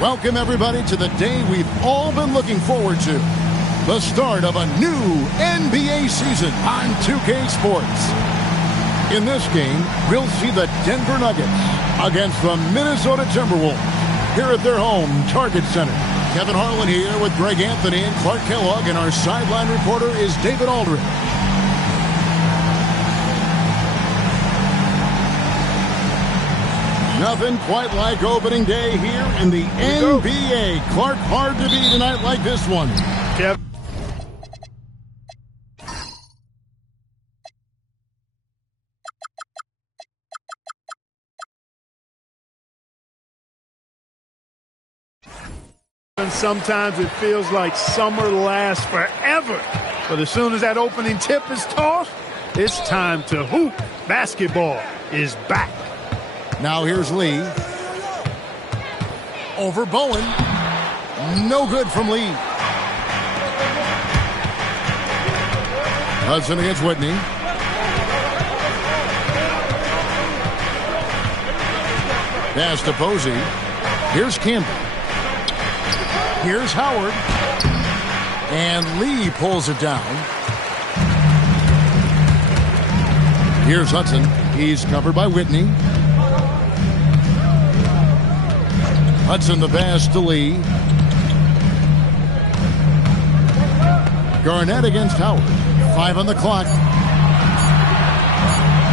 Welcome, everybody, to the day we've all been looking forward to. The start of a new NBA season on 2K Sports. In this game, we'll see the Denver Nuggets against the Minnesota Timberwolves here at their home Target Center. Kevin Harlan here with Greg Anthony and Clark Kellogg, and our sideline reporter is David Aldridge. Nothing quite like opening day here in the NBA. Clark, hard to beat a night like this one. Kev. And sometimes it feels like summer lasts forever. But as soon as that opening tip is tossed, it's time to hoop. Basketball is back. Now here's Lee. Over Bowen. No good from Lee. Hudson against Whitney. Pass to Posey. Here's Campbell. Here's Howard. And Lee pulls it down. Here's Hudson. He's covered by Whitney. Hudson the pass to Lee. Garnett against Howard. 5 on the clock.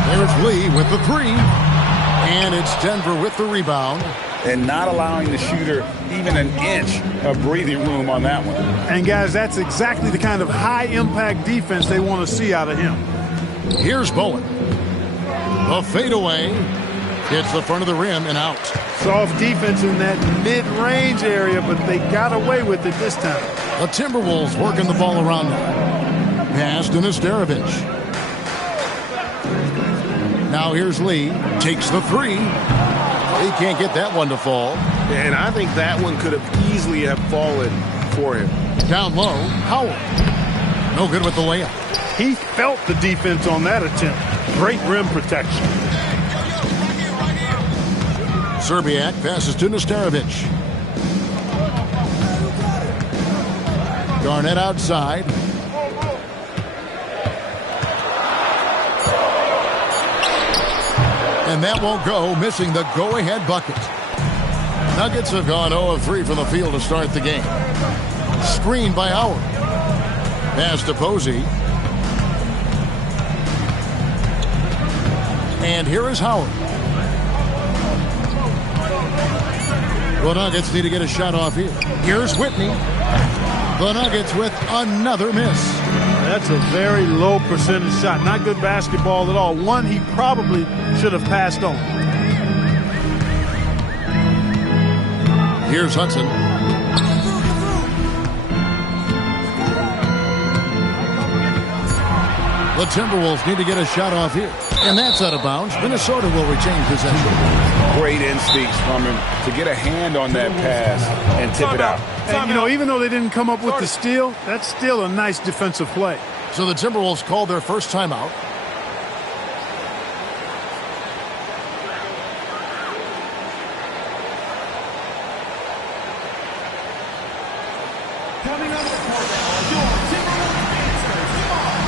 There's Lee with the 3. And it's Denver with the rebound. And not allowing the shooter even an inch of breathing room on that one. And, guys, that's exactly the kind of high-impact defense they want to see out of him. Here's Bowen. The fadeaway hits the front of the rim and out. Soft defense in that mid-range area, but they got away with it this time. The Timberwolves working the ball around now. Pass to Nesterovic. Now here's Lee. Takes the 3. He can't get that one to fall. And I think that one could have easily have fallen for him. Down low, Howard. No good with the layup. He felt the defense on that attempt. Great rim protection. Serbiak passes to Nesterovic. Garnett outside. And that won't go, missing the go-ahead bucket. Nuggets have gone 0 of 3 from the field to start the game. Screened by Howard. Pass to Posey. And here is Howard. The Nuggets need to get a shot off here. Here's Whitney. The Nuggets with another miss. That's a very low percentage shot. Not good basketball at all. One he probably should have passed on. Here's Hudson. The Timberwolves need to get a shot off here. And that's out of bounds. Minnesota will retain possession. Great instincts from him to get a hand on that pass and tip it out. And, you know, even though they didn't come up with the steal, that's still a nice defensive play. So the Timberwolves called their first timeout. Coming on the court now, your Timberwolves dancers. Come on.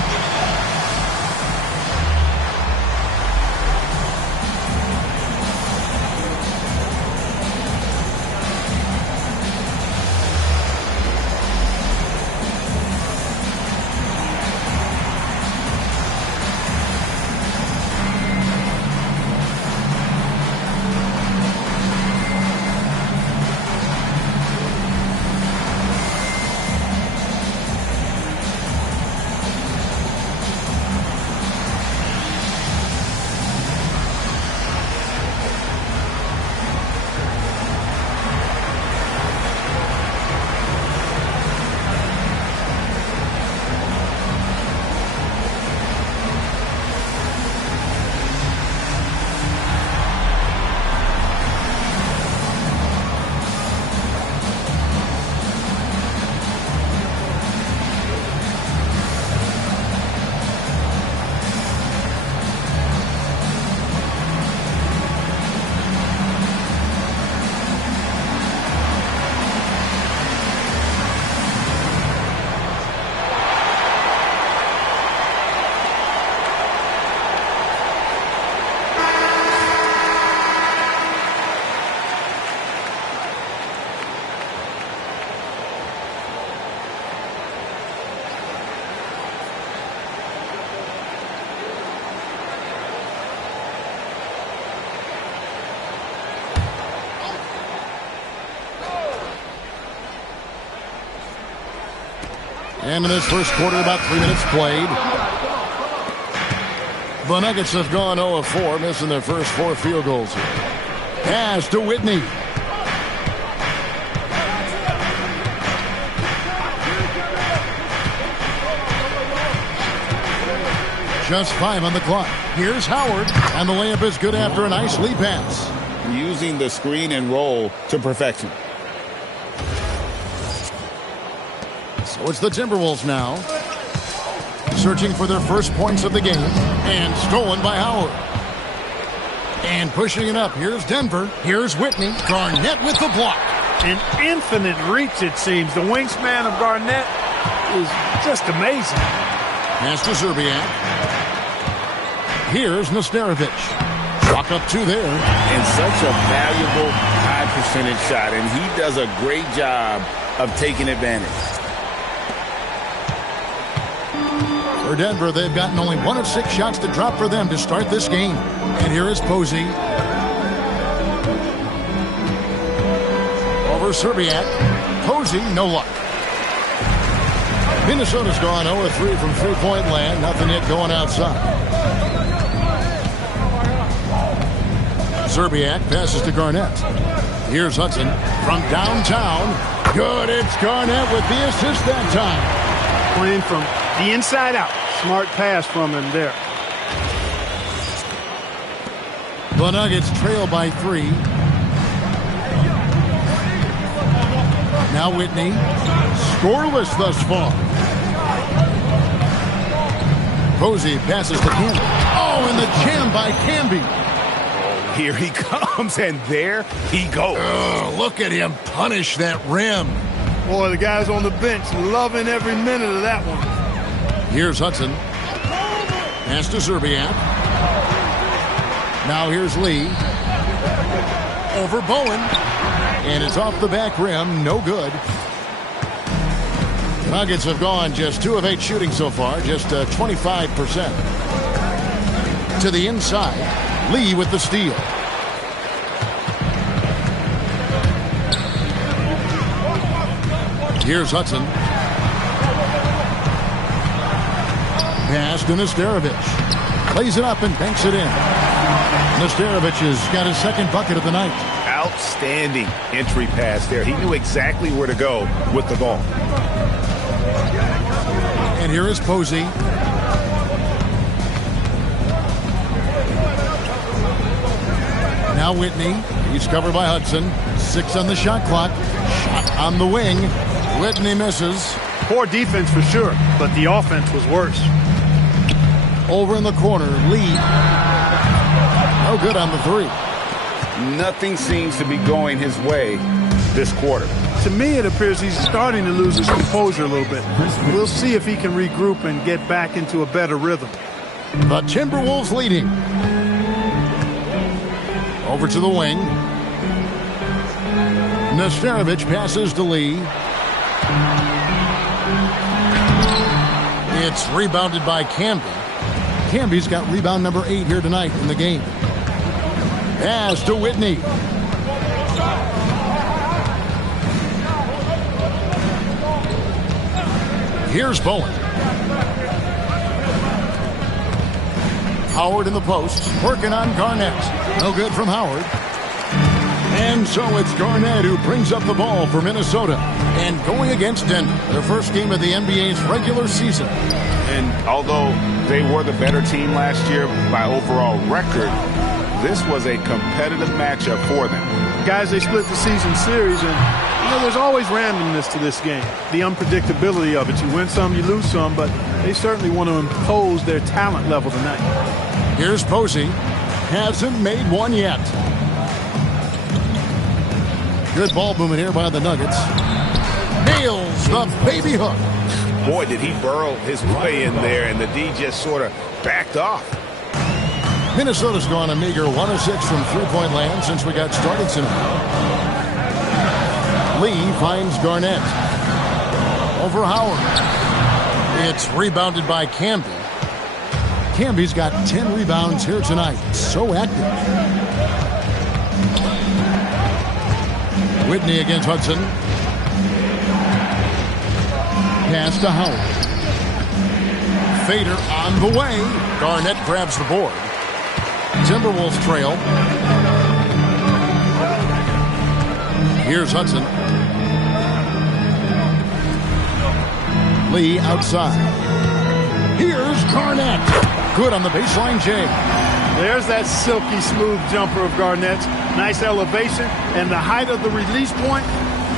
And in this first quarter, about 3 minutes played. The Nuggets have gone 0 of 4, missing their first 4 field goals here. Pass to Whitney. Just 5 on the clock. Here's Howard, and the layup is good after a nice lead pass. Using the screen and roll to perfection. So it's the Timberwolves now. Searching for their first points of the game. And stolen by Howard. And pushing it up. Here's Denver. Here's Whitney. Garnett with the block. An infinite reach, it seems. The wingspan of Garnett is just amazing. Pass to Zerbiak. Here's Nesterovic. Walk up 2 there. And such a valuable high percentage shot. And he does a great job of taking advantage. For Denver, they've gotten only 1 of 6 shots to drop for them to start this game. And here is Posey. Over Zerbiak. Posey, no luck. Minnesota's gone 0 of 3 from three-point land. Nothing yet going outside. Zerbiak passes to Garnett. Here's Hudson from downtown. Good, it's Garnett with the assist that time. Playing from the inside out. Smart pass from him there. The Nuggets trail by 3. Now Whitney. Scoreless thus far. Posey passes to Camby. Oh, and the jam by Camby. Here he comes, and there he goes. Oh, look at him punish that rim. Boy, the guys on the bench loving every minute of that one. Here's Hudson. Pass to Zerbiak. Now here's Lee. Over Bowen. And it's off the back rim. No good. The Nuggets have gone just 2 of 8 shooting so far. Just 25%. To the inside. Lee with the steal. Here's Hudson. Pass to Nesterovic. Plays it up and banks it in. Nesterovic has got his second bucket of the night. Outstanding entry pass there. He knew exactly where to go with the ball. And here is Posey. Now Whitney. He's covered by Hudson. 6 on the shot clock. Shot on the wing. Whitney misses. Poor defense for sure, but the offense was worse. Over in the corner, Lee. No good on the 3. Nothing seems to be going his way this quarter. To me, it appears he's starting to lose his composure a little bit. We'll see if he can regroup and get back into a better rhythm. The Timberwolves leading. Over to the wing. Nesterovic passes to Lee. It's rebounded by Camby. Camby's got rebound number 8 here tonight in the game. Pass to Whitney. Here's Bowen. Howard in the post, working on Garnett. No good from Howard. And so it's Garnett who brings up the ball for Minnesota. And going against Denver, their first game of the NBA's regular season. And although they were the better team last year by overall record, this was a competitive matchup for them. Guys, they split the season series, and there's always randomness to this game. The unpredictability of it. You win some, you lose some, but they certainly want to impose their talent level tonight. Here's Posey. Hasn't made one yet. Good ball movement here by the Nuggets. Nails the baby hook. Boy, did he burrow his way in there, and the D just sort of backed off. Minnesota's gone a meager 1 of 6 from three-point land since we got started tonight. Lee finds Garnett. Over Howard. It's rebounded by Camby. Camby's got 10 rebounds here tonight. So active. Whitney against Hudson. pass to Howard. Fader on the way. Garnett grabs the board. Timberwolves trail. Here's Hudson. Lee outside. Here's Garnett. Good on the baseline, Jay. There's that silky smooth jumper of Garnett's. Nice elevation, and the height of the release point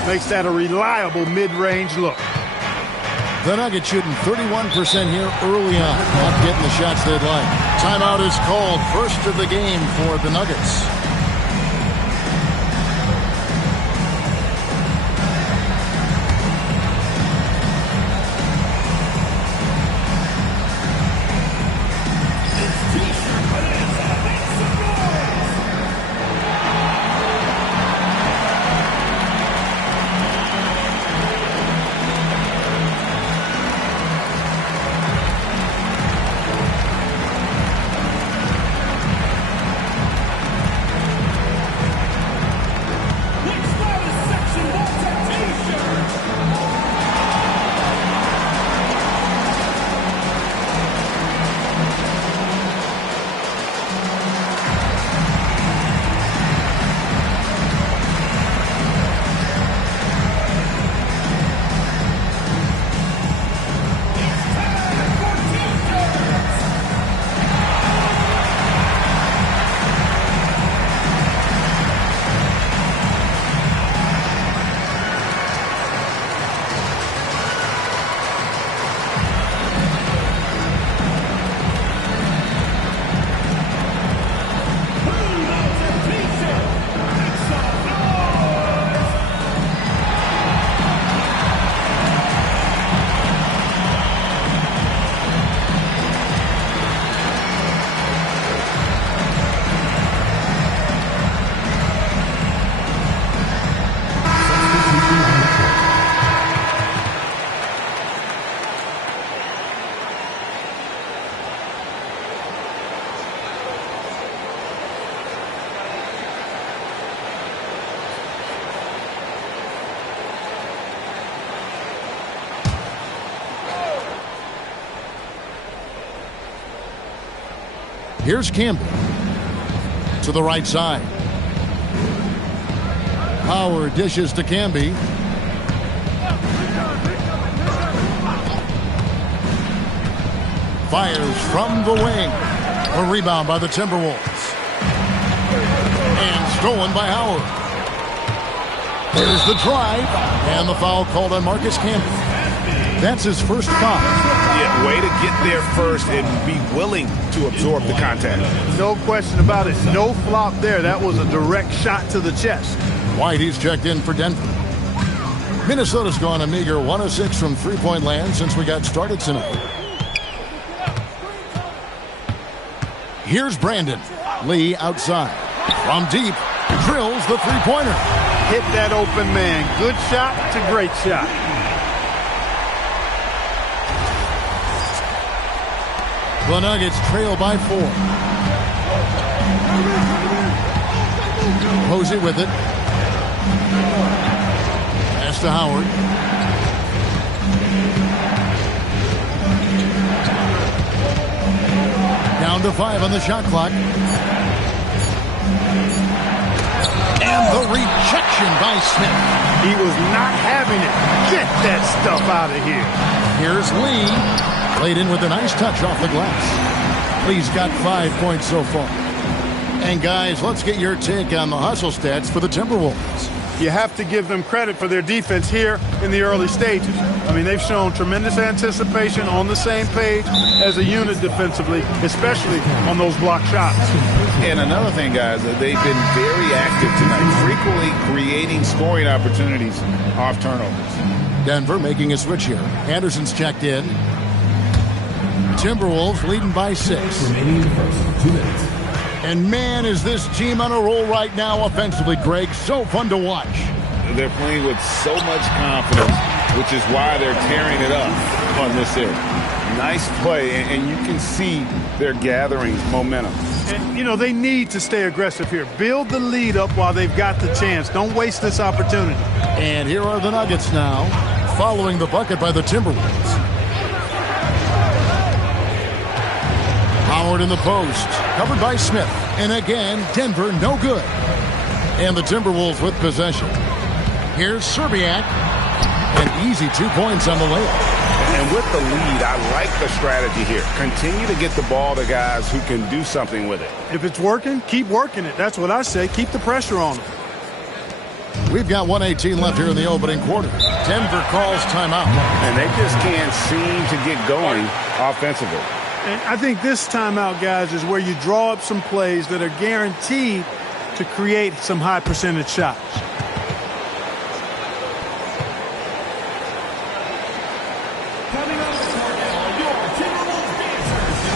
makes that a reliable mid-range look. The Nuggets shooting 31% here early on. Not getting the shots they'd like. Timeout is called. First of the game for the Nuggets. Here's Campbell to the right side. Howard dishes to Camby. Fires from the wing. A rebound by the Timberwolves. And stolen by Howard. There's the drive. And the foul called on Marcus Camby. That's his first foul. Yeah, way to get there first and be willing to absorb the contact. No question about it. No flop there. That was a direct shot to the chest. White, he's checked in for Denver. Minnesota's gone a meager 1 of 6 from three-point land since we got started tonight. Here's Brandon. Lee outside. From deep. Drills the three-pointer. Hit that open man. Good shot to great shot. The Nuggets trail by 4. Posey with it. Pass to Howard. Down to 5 on the shot clock. And the rejection by Smith. He was not having it. Get that stuff out of here. Here's Lee. Played in with a nice touch off the glass. Lee's got 5 points so far. And guys, let's get your take on the hustle stats for the Timberwolves. You have to give them credit for their defense here in the early stages. I mean, they've shown tremendous anticipation, on the same page as a unit defensively, especially on those block shots. And another thing, guys, they've been very active tonight, frequently creating scoring opportunities off turnovers. Denver making a switch here. Anderson's checked in. Timberwolves leading by 6. Remaining in the first, 2 minutes. And man, is this team on a roll right now offensively, Greg. So fun to watch. They're playing with so much confidence, which is why they're tearing it up on this end. Nice play, and you can see they're gathering momentum. And, you know, they need to stay aggressive here. Build the lead up while they've got the chance. Don't waste this opportunity. And here are the Nuggets now. following the bucket by the Timberwolves. Howard in the post, covered by Smith. And again, Denver no good. And the Timberwolves with possession. Here's Serbiak. An easy 2 points on the layup. And with the lead, I like the strategy here. Continue to get the ball to guys who can do something with it. If it's working, keep working it. That's what I say. Keep the pressure on them. We've got 1:18 left here in the opening quarter. Denver calls timeout. And they just can't seem to get going offensively. And I think this timeout, guys, is where you draw up some plays that are guaranteed to create some high percentage shots. Coming up now, your Timberwolves dancers.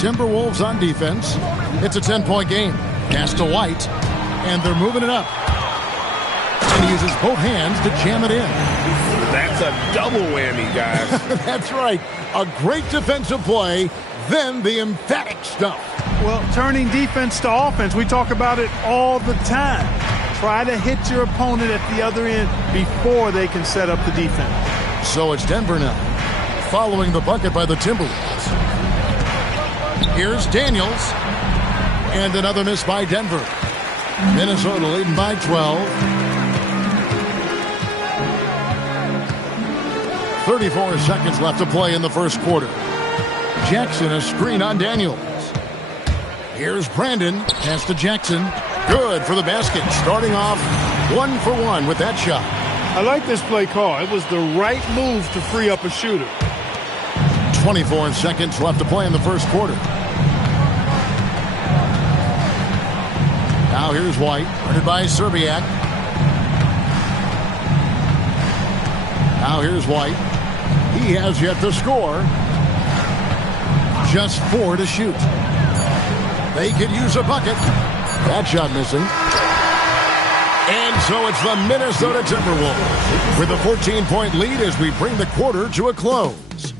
Timberwolves on defense. It's a 10-point game. Pass to White. And they're moving it up. And he uses both hands to jam it in. That's a double whammy, guys. That's right. A great defensive play, then the emphatic stuff. Well, turning defense to offense, we talk about it all the time. Try to hit your opponent at the other end before they can set up the defense. So it's Denver now, following the bucket by the Timberwolves. Here's Daniels. And another miss by Denver. Minnesota leading by 12. 34 seconds left to play in the first quarter. Jackson a screen on Daniels. Here's Brandon. Pass to Jackson. Good for the basket. Starting off 1 for 1 with that shot. I like this play call. It was the right move to free up a shooter. 24 seconds left to play in the first quarter. Now here's White, guarded by Serbiak. Now here's White. He has yet to score. Just 4 to shoot. They could use a bucket. That shot missing. And so it's the Minnesota Timberwolves with a 14-point lead as we bring the quarter to a close.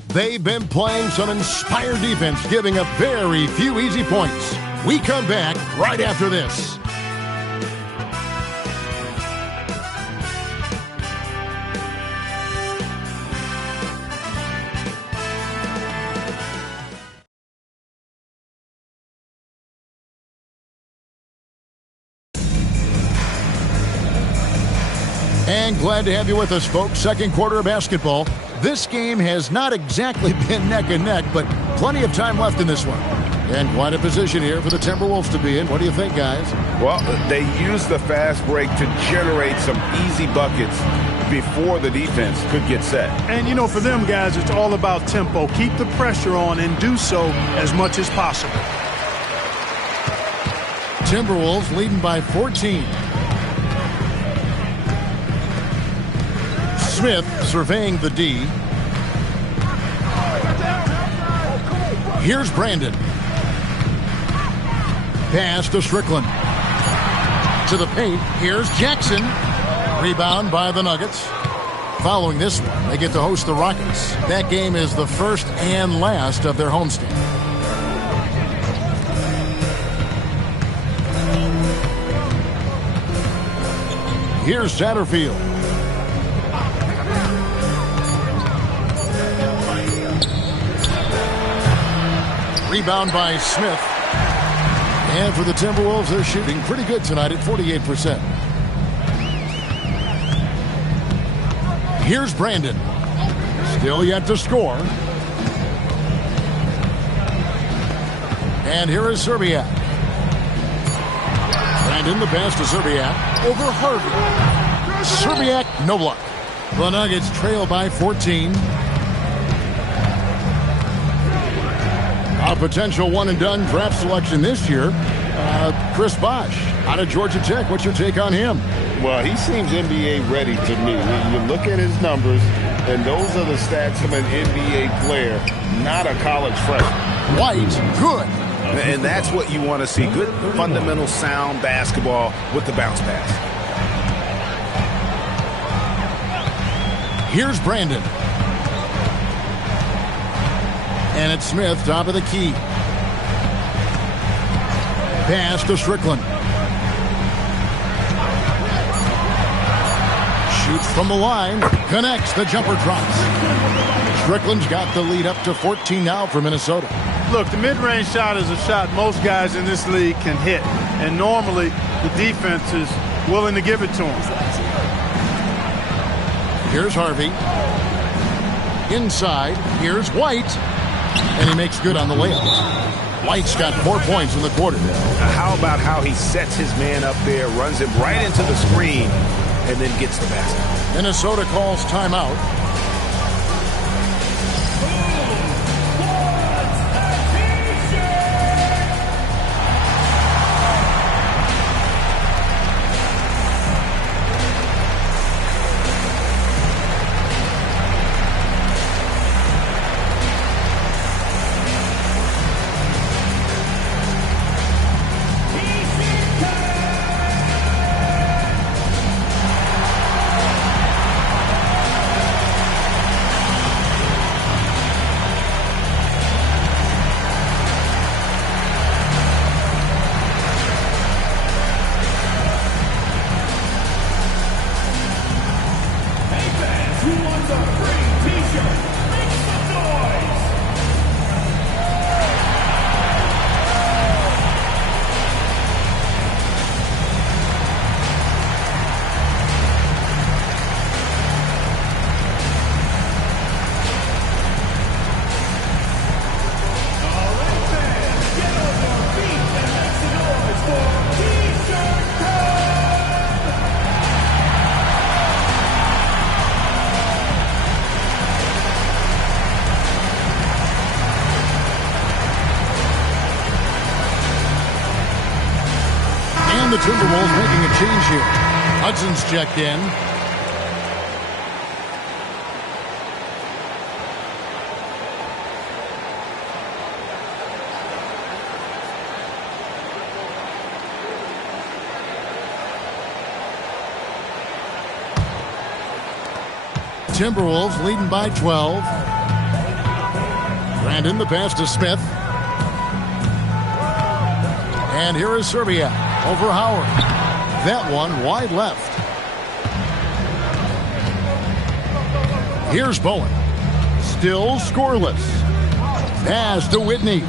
They've been playing some inspired defense, giving up very few easy points. We come back right after this. And glad to have you with us, folks. Second quarter of basketball. This game has not exactly been neck and neck, but plenty of time left in this one. And quite a position here for the Timberwolves to be in. What do you think, guys? Well, they used the fast break to generate some easy buckets before the defense could get set. And, you know, for them, guys, it's all about tempo. Keep the pressure on and do so as much as possible. Timberwolves leading by 14. Smith surveying the D. Here's Brandon. Pass to Strickland. To the paint. Here's Jackson. Rebound by the Nuggets. Following this one, they get to host the Rockets. That game is the first and last of their homestand. Here's Satterfield. Rebound by Smith. And for the Timberwolves, they're shooting pretty good tonight at 48%. Here's Brandon. Still yet to score. And here is Serbiak. Brandon, the pass to Serbiak. Over Harvey. Serbiak, no luck. The Nuggets trail by 14. A potential one-and-done draft selection this year, Chris Bosh out of Georgia Tech. What's your take on him? Well, he seems NBA ready to me. When you look at his numbers, and those are the stats of an NBA player, not a college freshman. White, good. And that's what you want to see. Good, fundamental, sound basketball with the bounce pass. Here's Brandon. And it's Smith, top of the key. Pass to Strickland. Shoots from the line. Connects. The jumper drops. Strickland's got the lead up to 14 now for Minnesota. Look, the mid-range shot is a shot most guys in this league can hit. And normally, the defense is willing to give it to him. Here's Harvey. Inside. Here's White. And he makes good on the layup. White's got 4 points in the quarter. How about how he sets his man up there, runs him right into the screen, and then gets the basket. Minnesota calls timeout. The Timberwolves making a change here. Hudson's checked in. Timberwolves leading by 12. Brandon, the pass to Smith. And here is Serbiak. Over Howard. That one wide left. Here's Bowen. Still scoreless. Pass to Whitney.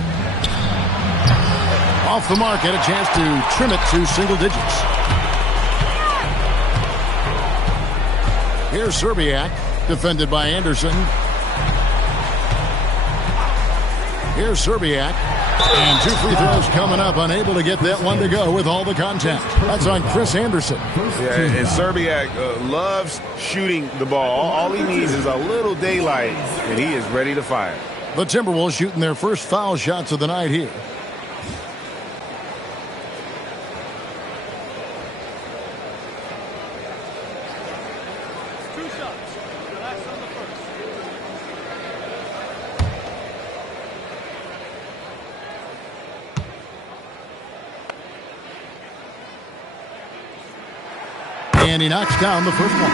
Off the mark. Had a chance to trim it to single digits. Here's Serbiak. Defended by Anderson. Here's Serbiak. And 2 free throws coming up. Unable to get that one to go with all the contact. That's on Chris Anderson. Yeah, and Serbiak loves shooting the ball. All he needs is a little daylight, and he is ready to fire. The Timberwolves shooting their first foul shots of the night here. And he knocks down the first one.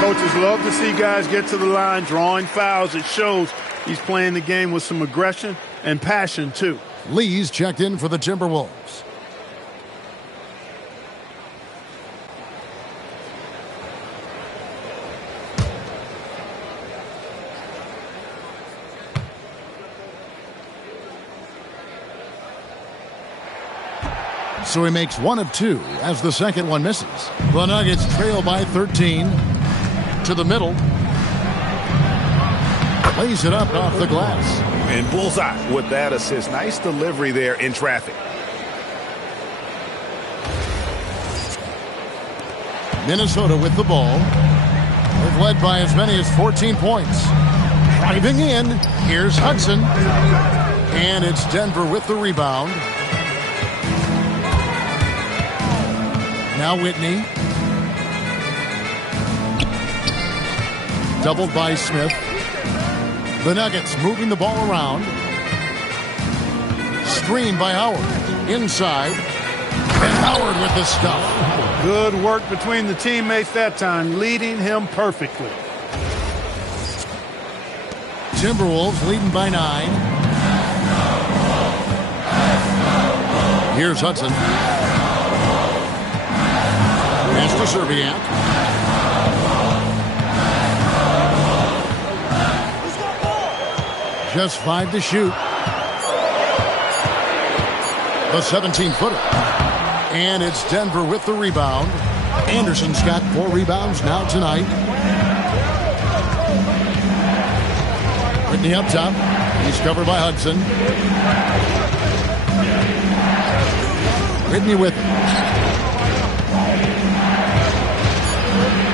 Coaches love to see guys get to the line, drawing fouls. It shows he's playing the game with some aggression and passion, too. Lee's checked in for the Timberwolves. So he makes 1 of 2 as the second one misses. The Nuggets trail by 13 to the middle. Plays it up off the glass. And bullseye with that assist. Nice delivery there in traffic. Minnesota with the ball. They've led by as many as 14 points. Driving in, here's Hudson. And it's Denver with the rebound. Now Whitney. Doubled by Smith. The Nuggets moving the ball around. Screen by Howard. Inside. And Howard with the stuff. Good work between the teammates that time, leading him perfectly. Timberwolves leading by 9. Here's Hudson. Pass to Serbiak. Just 5 to shoot. The 17-footer. And it's Denver with the rebound. Anderson's got 4 rebounds now tonight. Whitney up top. He's covered by Hudson. Whitney with it.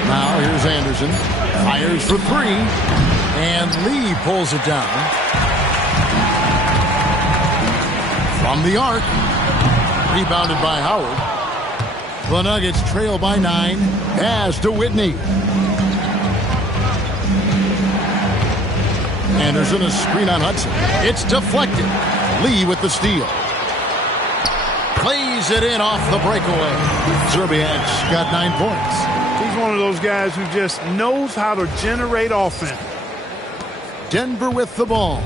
Now here's Anderson. Fires for 3. And Lee pulls it down. From the arc. Rebounded by Howard. The Nuggets trail by 9. Pass to Whitney. Anderson a screen on Hudson. It's deflected. Lee with the steal. Plays it in off the breakaway. Serbiak's got 9 points. He's one of those guys who just knows how to generate offense. Denver with the ball.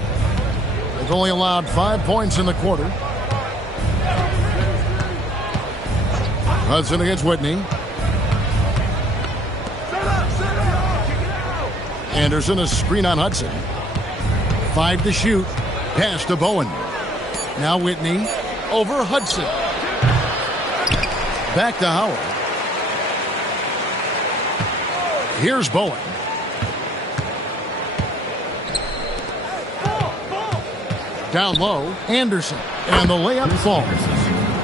They've only allowed 5 points in the quarter. Hudson against Whitney. Anderson a screen on Hudson. 5 to shoot. Pass to Bowen. Now Whitney over Hudson. Back to Howard. Here's Bowen. Down low, Anderson. And the layup falls.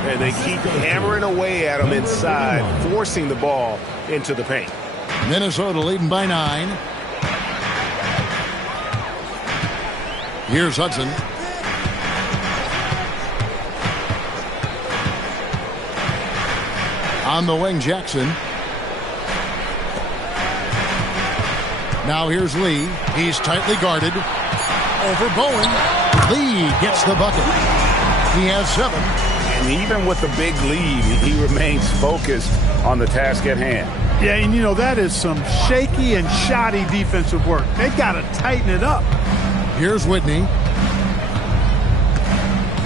And they keep hammering away at him inside, forcing the ball into the paint. Minnesota leading by 9. Here's Hudson. On the wing, Jackson. Now here's Lee. He's tightly guarded. Over Bowen. Lee gets the bucket. He has 7. And even with the big lead, he remains focused on the task at hand. Yeah, and you know, that is some shaky and shoddy defensive work. They got to tighten it up. Here's Whitney.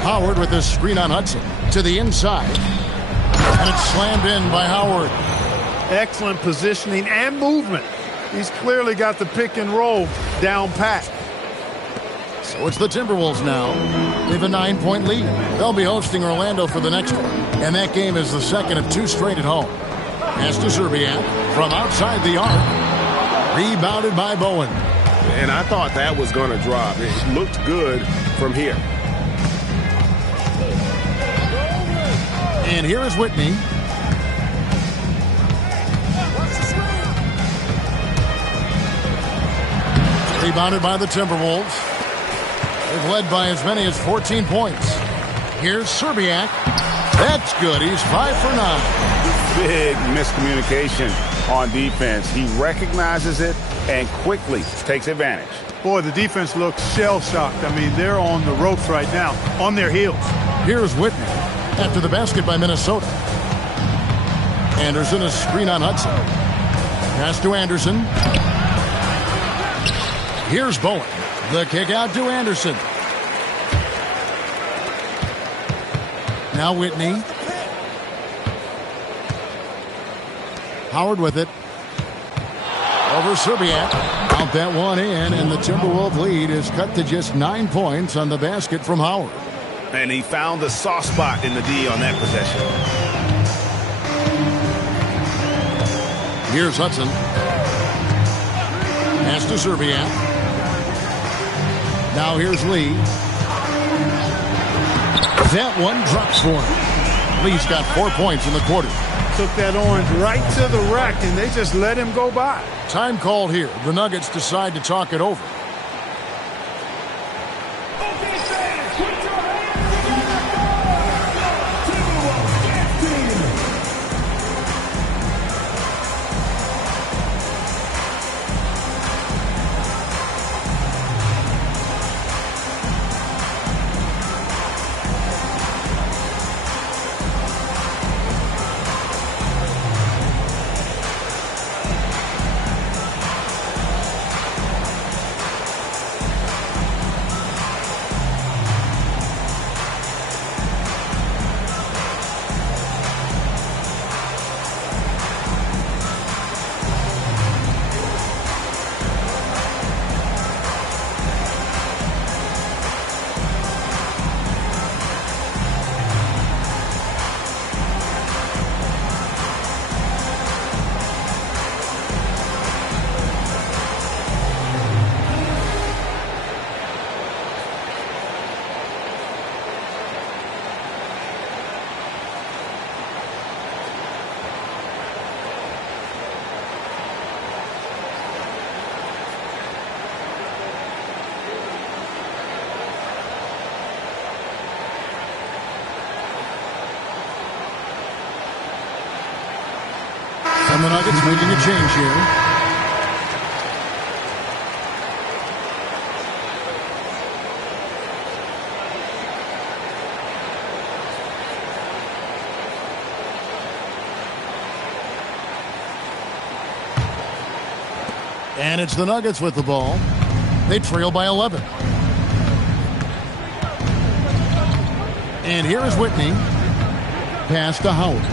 Howard with his screen on Hudson. To the inside. And it's slammed in by Howard. Excellent positioning and movement. He's clearly got the pick and roll down pat. So it's the Timberwolves now. They have a 9-point lead. They'll be hosting Orlando for the next one. And that game is the second of 2 straight at home. Pass to Serbiak from outside the arc. Rebounded by Bowen. And I thought that was going to drop. It looked good from here. And here is Whitney. Rebounded by the Timberwolves. They've led by as many as 14 points. Here's Serbiak. That's good. He's 5 for 9. Big miscommunication on defense. He recognizes it and quickly takes advantage. Boy, the defense looks shell-shocked. I mean, they're on the ropes right now, on their heels. Here's Whitney after the basket by Minnesota. Anderson a screen on Hudson. Pass to Anderson. Here's Bowen. The kick out to Anderson. Now Whitney. Howard with it. Over Serbiak. Count that one in, and the Timberwolves lead is cut to just 9 points on the basket from Howard. And he found the soft spot in the D on that possession. Here's Hudson. Pass to Serbiak. Now here's Lee. That one drops for him. Lee's got 4 points in the quarter. Took that orange right to the rack, and they just let him go by. Time called here. The Nuggets decide to talk it over. Okay, fans, put your hands together. Timberwolves dance team. And the Nuggets making a change here. And it's the Nuggets with the ball. They trail by 11. And here is Whitney. Pass to Howard.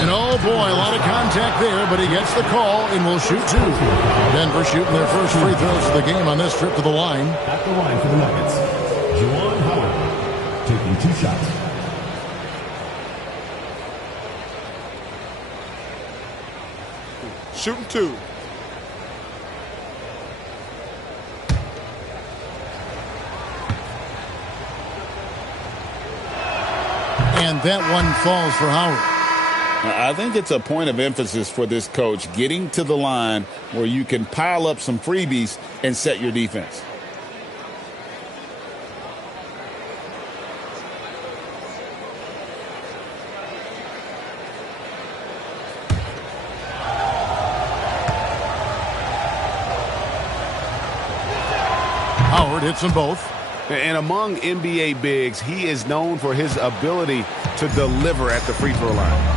And oh boy, a lot of contact there, but he gets the call and will shoot two. Denver shooting their first free throws of the game on this trip to the line. At the line for the Nuggets, Juwan Howard taking 2 shots. Shooting 2. And that one falls for Howard. I think it's a point of emphasis for this coach, getting to the line where you can pile up some freebies and set your defense. Howard hits them both. And among NBA bigs, he is known for his ability to deliver at the free throw line.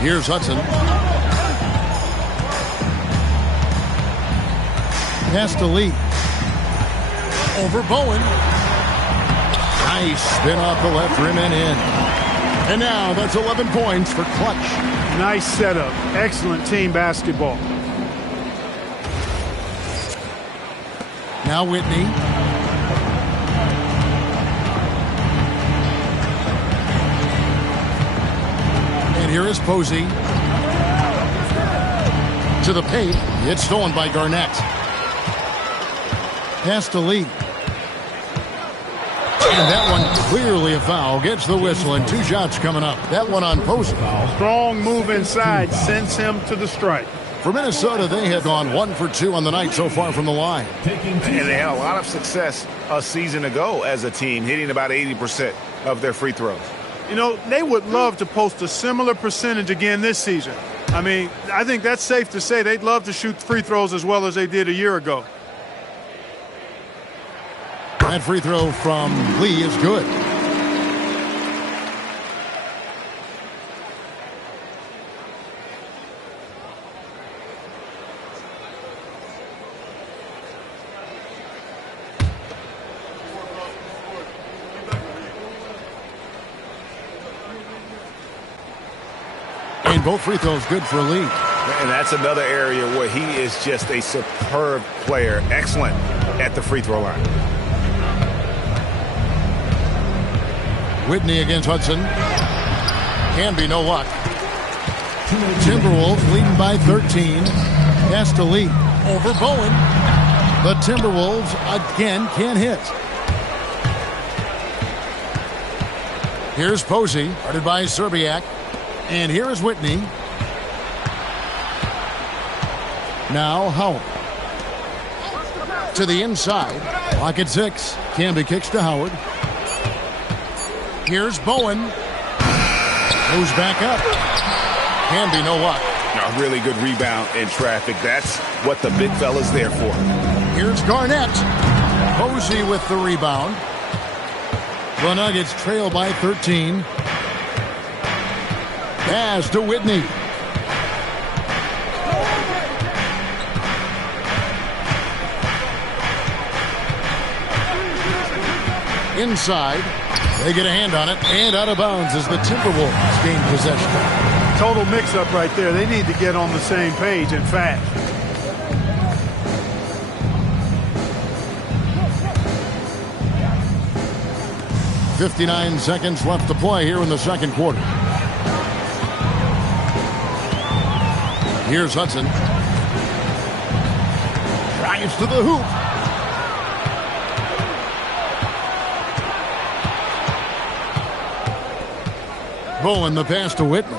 Here's Hudson. Pass to Lee. Over Bowen. Nice spin off the left rim and in. And now that's 11 points for Clutch. Nice setup. Excellent team basketball. Now Whitney. And here is Posey. To the paint. It's stolen by Garnett. Pass to Lee. And that one clearly a foul. Gets the whistle and 2 shots coming up. That one on Posey. Strong move inside. Sends him to the strike. For Minnesota, they have gone 1 for 2 on the night so far from the line. And they had a lot of success a season ago as a team, hitting about 80% of their free throws. You know, they would love to post a similar percentage again this season. I mean, I think that's safe to say they'd love to shoot free throws as well as they did a year ago. That free throw from Lee is good. And both free throws good for Lee. And that's another area where he is just a superb player. Excellent at the free throw line. Whitney against Hudson. Can be no luck. Timberwolves leading by 13. Pass to Lee. Over Bowen. The Timberwolves again can't hit. Here's Posey, guarded by Serbiak. And here is Whitney. Now Howard. To the inside. Clock at 6. Camby kicks to Howard. Here's Bowen. Goes back up. Camby no luck. A really good rebound in traffic. That's what the big fella's there for. Here's Garnett. Posey with the rebound. The Nuggets trail by 13. Pass to Whitney. Inside. They get a hand on it, and out of bounds as the Timberwolves gain possession. Total mix-up right there. They need to get on the same page, in fact. .59 seconds left to play here in the second quarter. Here's Hudson. Drives to the hoop. Bowen the pass to Whitney.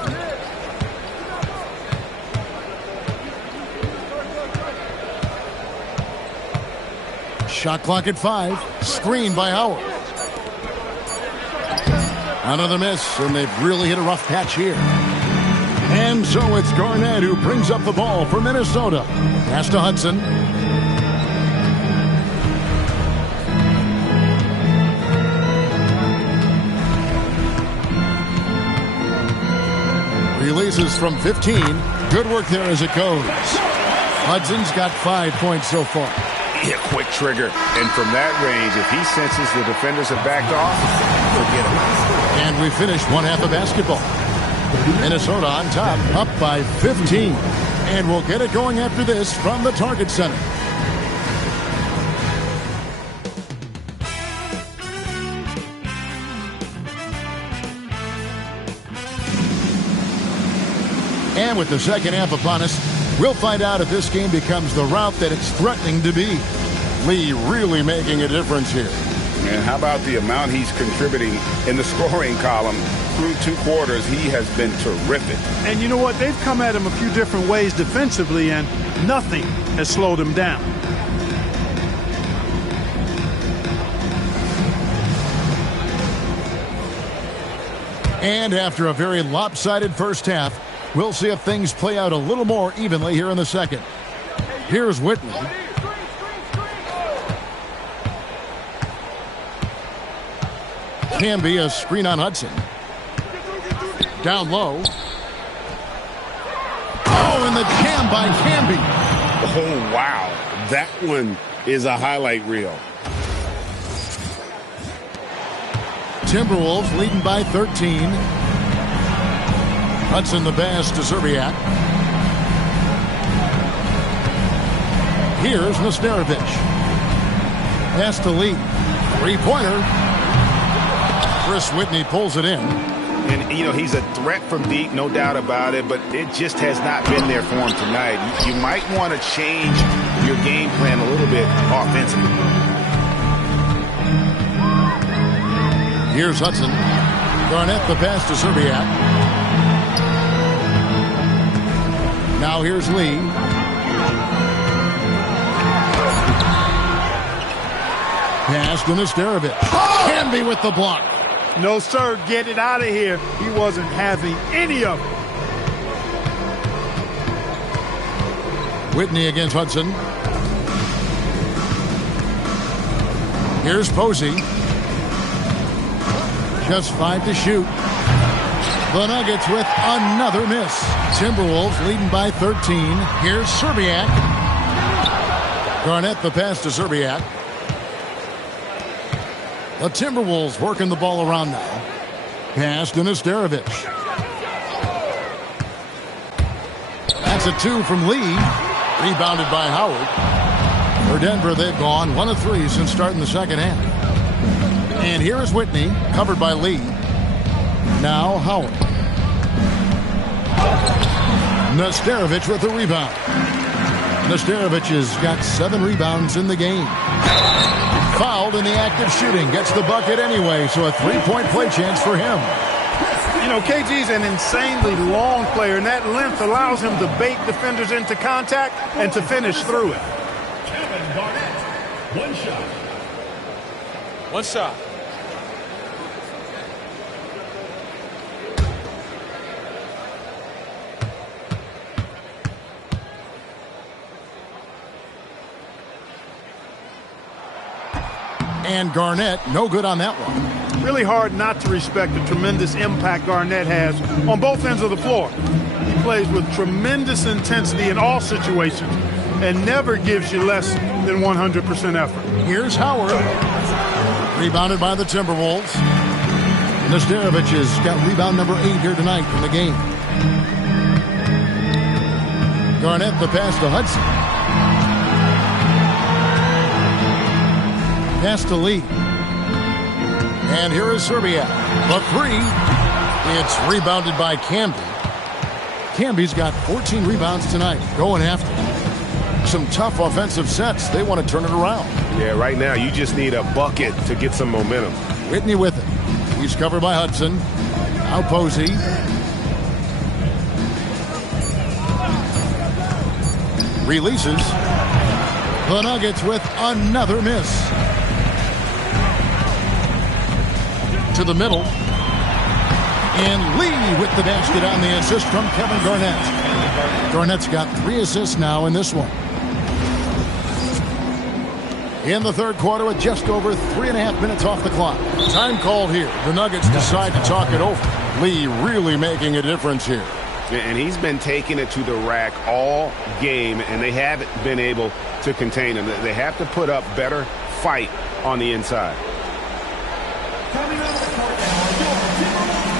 Shot clock at 5. Screen by Howard. Another miss, and they've really hit a rough patch here. And so it's Garnett who brings up the ball for Minnesota. Pass to Hudson. Releases from 15. Good work there as it goes. Hudson's got 5 points so far. Yeah, quick trigger. And from that range, if he senses the defenders have backed off, forget him. And we finished one half of basketball. Minnesota on top, up by 15. And we'll get it going after this from the Target Center. And with the second half upon us, we'll find out if this game becomes the route that it's threatening to be. Lee really making a difference here. And how about the amount he's contributing in the scoring column? Through 2 quarters, he has been terrific. And you know what? They've come at him a few different ways defensively, and nothing has slowed him down. And after a very lopsided first half, we'll see if things play out a little more evenly here in the second. Here's Whitney. Can be a screen on Hudson. Down low. Oh, and the jam by Camby. Oh, wow. That one is a highlight reel. Timberwolves leading by 13. Hudson the pass to Serbiak. Here's Nesterovic. Pass to Lee. 3-pointer. Chris Whitney pulls it in. And, you know, he's a threat from deep, no doubt about it, but it just has not been there for him tonight. You might want to change your game plan a little bit offensively. Here's Hudson. Garnett the pass to Serbiak. Now here's Lee. Pass to Nesterovic. Camby with the block. No, sir. Get it out of here. He wasn't having any of it. Whitney against Hudson. Here's Posey. Just 5 to shoot. The Nuggets with another miss. Timberwolves leading by 13. Here's Serbiak. Garnett the pass to Serbiak. The Timberwolves working the ball around now. Pass to Nesterovic. That's a 2 from Lee. Rebounded by Howard. For Denver, they've gone 1 of 3 since starting the second half. And here is Whitney, covered by Lee. Now Howard. Nesterovic with the rebound. Nesterovic has got 7 rebounds in the game. Fouled in the act of shooting. Gets the bucket anyway, so a 3-point play chance for him. You know, KG's an insanely long player, and that length allows him to bait defenders into contact and to finish through it. Kevin Garnett, one shot. One shot. And Garnett, no good on that one. Really hard not to respect the tremendous impact Garnett has on both ends of the floor. He plays with tremendous intensity in all situations and never gives you less than 100% effort. Here's Howard. Rebounded by the Timberwolves. Nesterovic has got rebound number 8 here tonight in the game. Garnett the pass to Hudson. Pass to Lee. And here is Serbia. The 3. It's rebounded by Camby. Camby's got 14 rebounds tonight. Going after some tough offensive sets. They want to turn it around. Yeah, right now you just need a bucket to get some momentum. Whitney with it. He's covered by Hudson. Now Posey. Releases. The Nuggets with another miss. To the middle. And Lee with the basket on the assist from Kevin Garnett. Garnett's got 3 assists now in this one. In the third quarter with just over 3.5 minutes off the clock. Time called here. The Nuggets decide to talk it over. Lee really making a difference here. And he's been taking it to the rack all game, and they haven't been able to contain him. They have to put up better fight on the inside. Coming out of the court now, your Timberwolves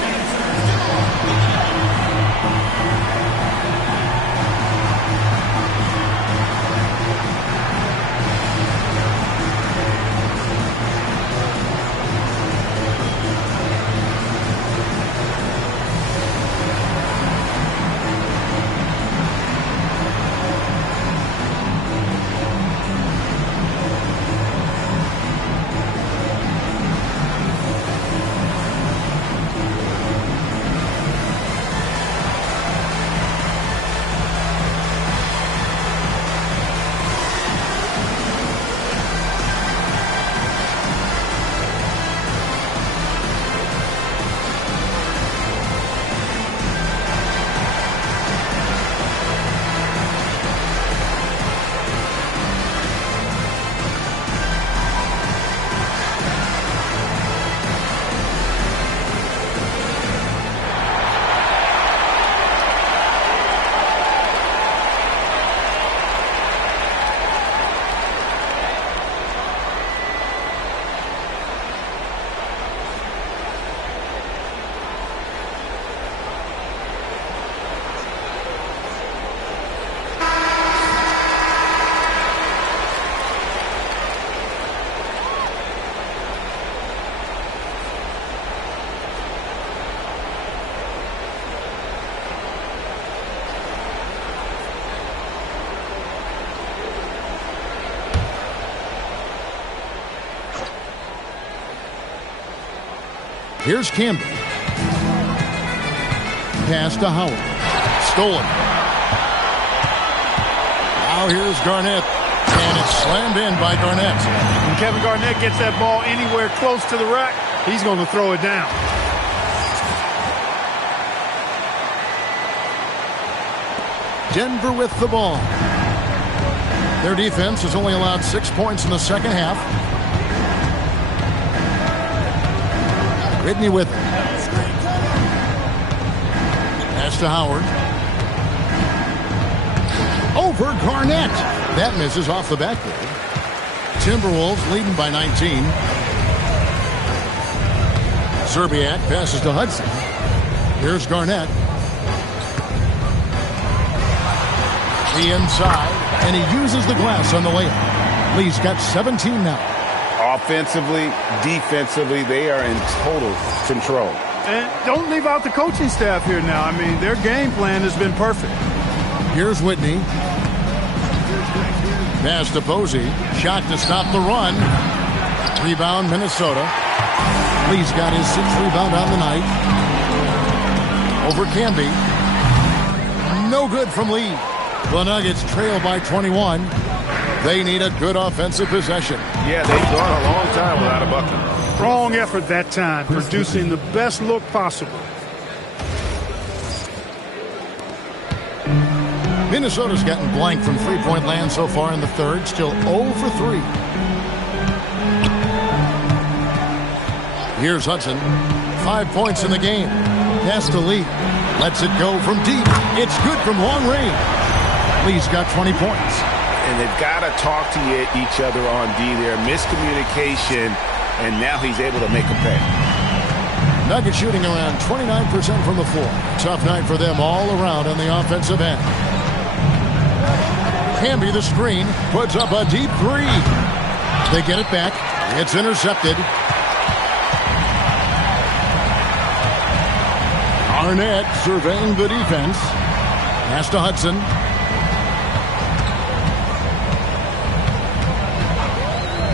Here's Campbell. Pass to Howard. Stolen. Now here's Garnett. And it's slammed in by Garnett. When Kevin Garnett gets that ball anywhere close to the rack, he's going to throw it down. Denver with the ball. Their defense has only allowed 6 points in the second half. Whitney with it. Pass to Howard. Over Garnett. That misses off the backboard. Timberwolves leading by 19. Serbiak passes to Hudson. Here's Garnett. The inside, and he uses the glass on the layup. Lee's got 17 now. Offensively, defensively, they are in total control. And don't leave out the coaching staff here now. I mean, their game plan has been perfect. Here's Whitney. Pass to Posey. Shot to stop the run. Rebound, Minnesota. Lee's got his 6th rebound on the night. Over Camby. No good from Lee. The Nuggets trail by 21. They need a good offensive possession. Yeah, they've gone a long time without a bucket. Strong effort that time, producing the best look possible. Minnesota's gotten blank from three-point land so far in the third. Still 0 for 3. Here's Hudson. 5 points in the game. Pass to Lee. Lets it go from deep. It's good from long range. Lee's got 20 points. And they've got to talk to each other on D there. Miscommunication, and now he's able to make a pay. Nuggets shooting around 29% from the floor. Tough night for them all around on the offensive end. Camby the screen, puts up a deep 3. They get it back. It's intercepted. Arnett surveying the defense. Pass to Hudson.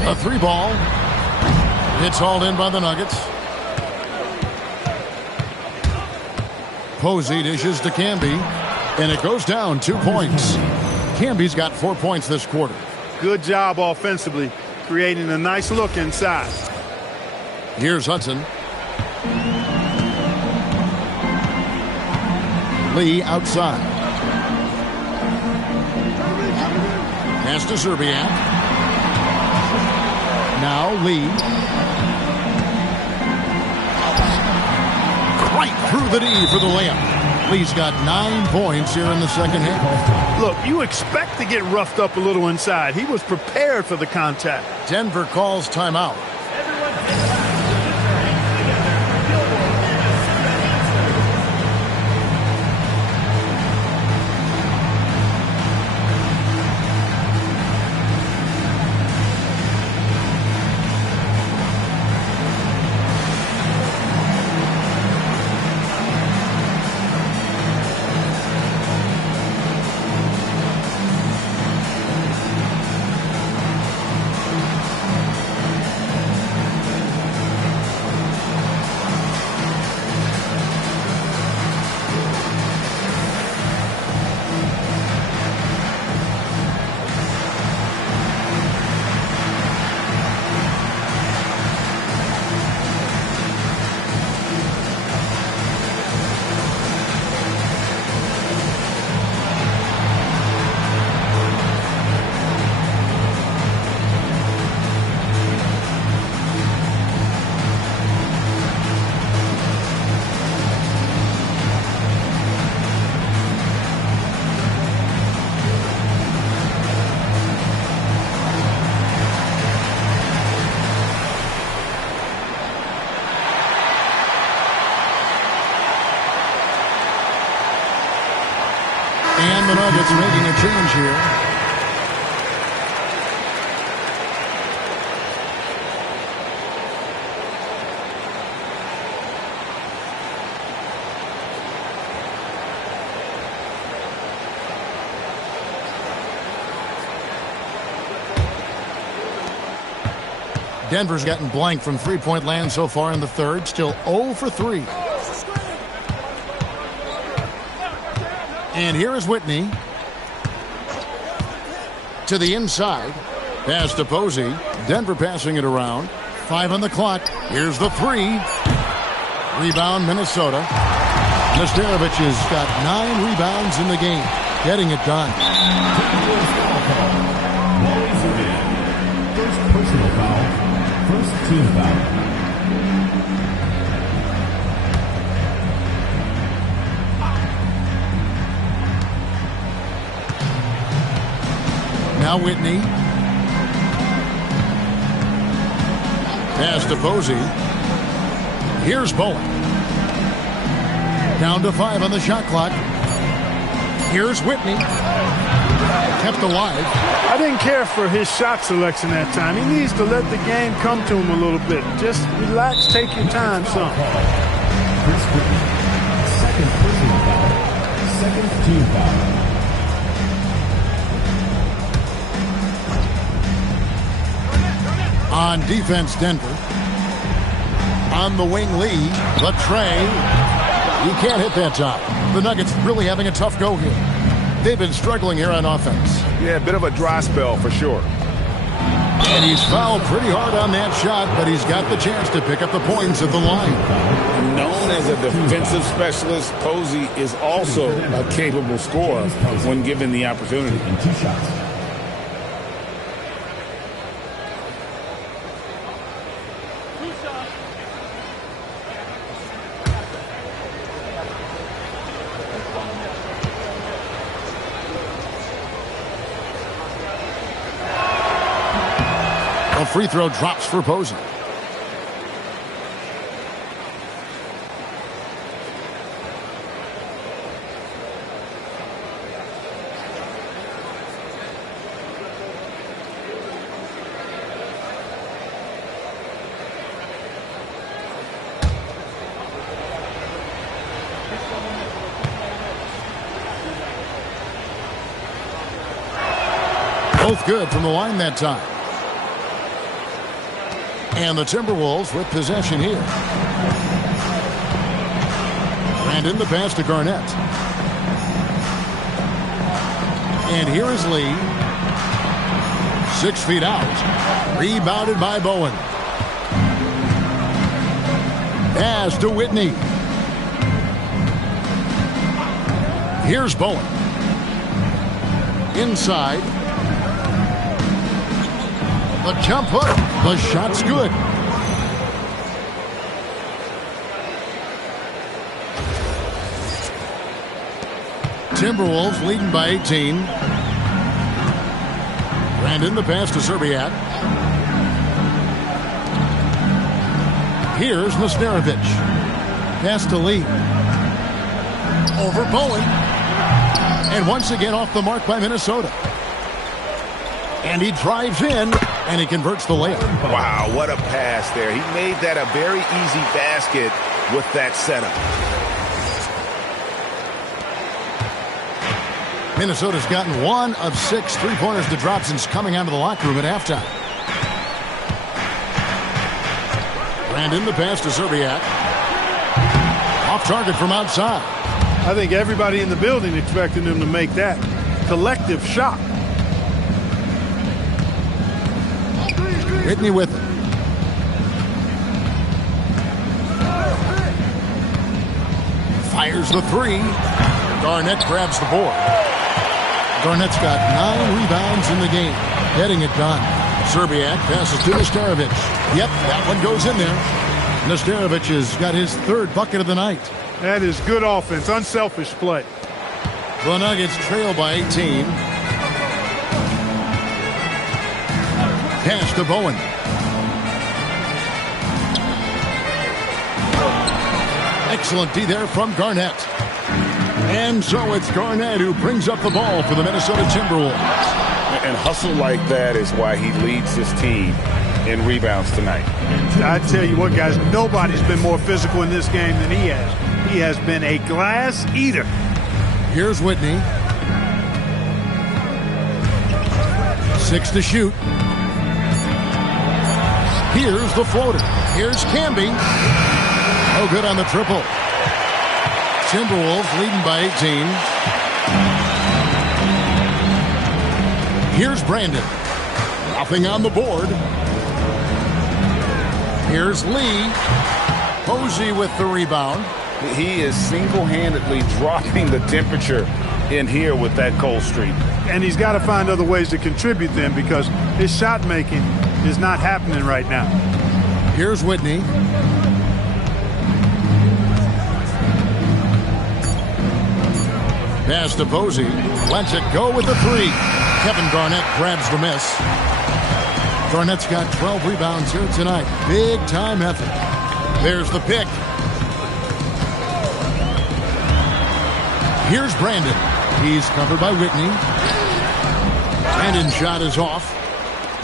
A 3-ball. It's hauled in by the Nuggets. Posey dishes to Camby, and it goes down 2 points. Camby's got 4 points this quarter. Good job offensively, creating a nice look inside. Here's Hudson. Lee outside. Pass to Zerbiak. Now Lee. Right through the D for the layup. Lee's got 9 points here in the second half. Look, you expect to get roughed up a little inside. He was prepared for the contact. Denver calls timeout. And the Nuggets making a change here. Denver's gotten blank from three-point land so far in the third. Still 0 for 3. And here is Whitney. To the inside. Pass to Posey. Denver passing it around. 5 on the clock. Here's the 3. Rebound, Minnesota. Nesterovic has got 9 rebounds in the game. Getting it done. First personal foul. First team foul. Now Whitney. Pass to Posey. Here's Bowen. Down to 5 on the shot clock. Here's Whitney. kept alive. I didn't care for his shot selection that time. He needs to let the game come to him a little bit. Just relax, take your time, son. Chris Whitney. Second personal foul. Second team foul. On defense, Denver. On the wing, Lee. The tray. He can't hit that time. The Nuggets really having a tough go here. They've been struggling here on offense. Yeah, a bit of a dry spell for sure. And he's fouled pretty hard on that shot, but he's got the chance to pick up the points at the line. Known as a defensive specialist, Posey is also a capable scorer when given the opportunity. And 2 shots. A free throw drops for Posey. Both good from the line that time. And the Timberwolves with possession here. Brandon the pass to Garnett. And here is Lee. 6 feet out. Rebounded by Bowen. Pass to Whitney. Here's Bowen. Inside. The jump hook. The shot's good. Timberwolves leading by 18. Brandon the pass to Serbiak. Here's Nastarovic. Pass to Lee. Over Bowen. And once again off the mark by Minnesota. And he drives in, and he converts the layup. Wow, what a pass there. He made that a very easy basket with that setup. Minnesota's gotten 1 of 6 3-pointers to drop since coming out of the locker room at halftime. Brandon the pass to Serbiak. Off target from outside. I think everybody in the building expected him to make that collective shot. Whitney with it. Fires the 3. Garnett grabs the board. Garnett's got 9 rebounds in the game. Getting it done. Serbiak passes to Nastarovic. Yep, that one goes in there. Nastarovic has got his 3rd bucket of the night. That is good offense, unselfish play. The Nuggets trail by 18. Pass to Bowen. Excellent D there from Garnett. And so it's Garnett who brings up the ball for the Minnesota Timberwolves. And hustle like that is why he leads his team in rebounds tonight. I tell you what, guys, nobody's been more physical in this game than he has. He has been a glass eater. Here's Whitney. 6 to shoot. Here's the floater. Here's Camby. No good on the triple. Timberwolves leading by 18. Here's Brandon. Nothing on the board. Here's Lee. Posey with the rebound. He is single-handedly dropping the temperature in here with that cold streak. And he's got to find other ways to contribute then, because his shot making is not happening right now. Here's Whitney. Pass to Posey. Lets it go with the 3. Kevin Garnett grabs the miss. Garnett's got 12 rebounds here tonight. Big time effort. There's the pick. Here's Brandon. He's covered by Whitney. Brandon's shot is off.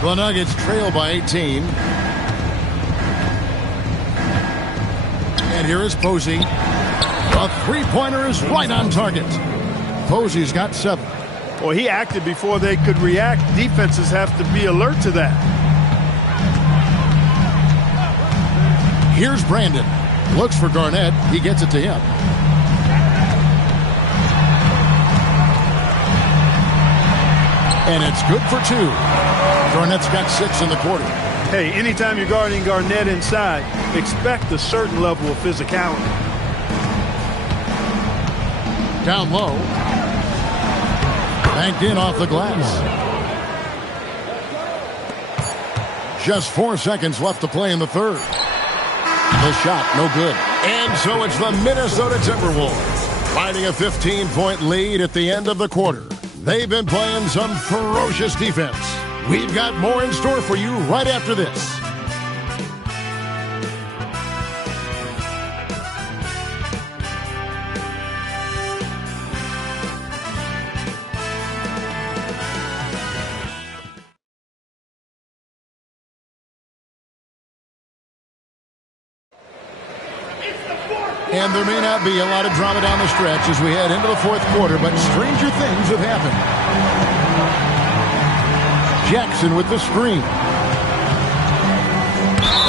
The Nuggets trail by 18. And here is Posey. A three-pointer is right on target. Posey's got 7. Well, he acted before they could react. Defenses have to be alert to that. Here's Brandon. Looks for Garnett. He gets it to him. And it's good for 2. Garnett's got 6 in the quarter. Hey, anytime you're guarding Garnett inside, expect a certain level of physicality. Down low. Banked in off the glass. Just 4 seconds left to play in the third. The shot, no good. And so it's the Minnesota Timberwolves riding a 15-point lead at the end of the quarter. They've been playing some ferocious defense. We've got more in store for you right after this. And there may not be a lot of drama down the stretch as we head into the fourth quarter, but stranger things have happened. Jackson with the screen.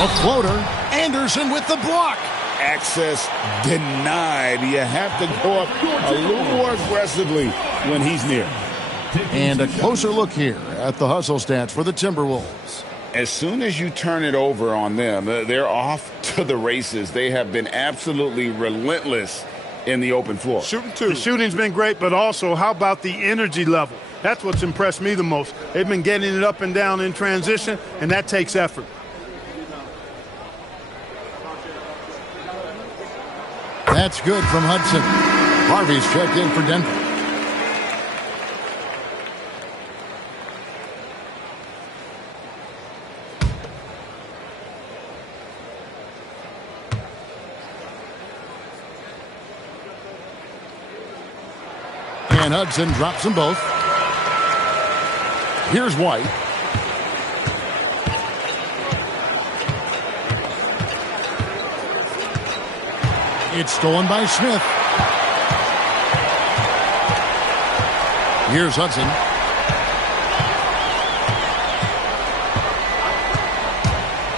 A floater. Anderson with the block. Access denied. You have to go up a little more aggressively when he's near. And a closer look here at the hustle stats for the Timberwolves. As soon as you turn it over on them, they're off to the races. They have been absolutely relentless in the open floor. Shooting 2. The shooting's been great, but also how about the energy level? That's what's impressed me the most. They've been getting it up and down in transition, and that takes effort. That's good from Hudson. Harvey's checked in for Denver. And Hudson drops them both. Here's White. It's stolen by Smith. Here's Hudson.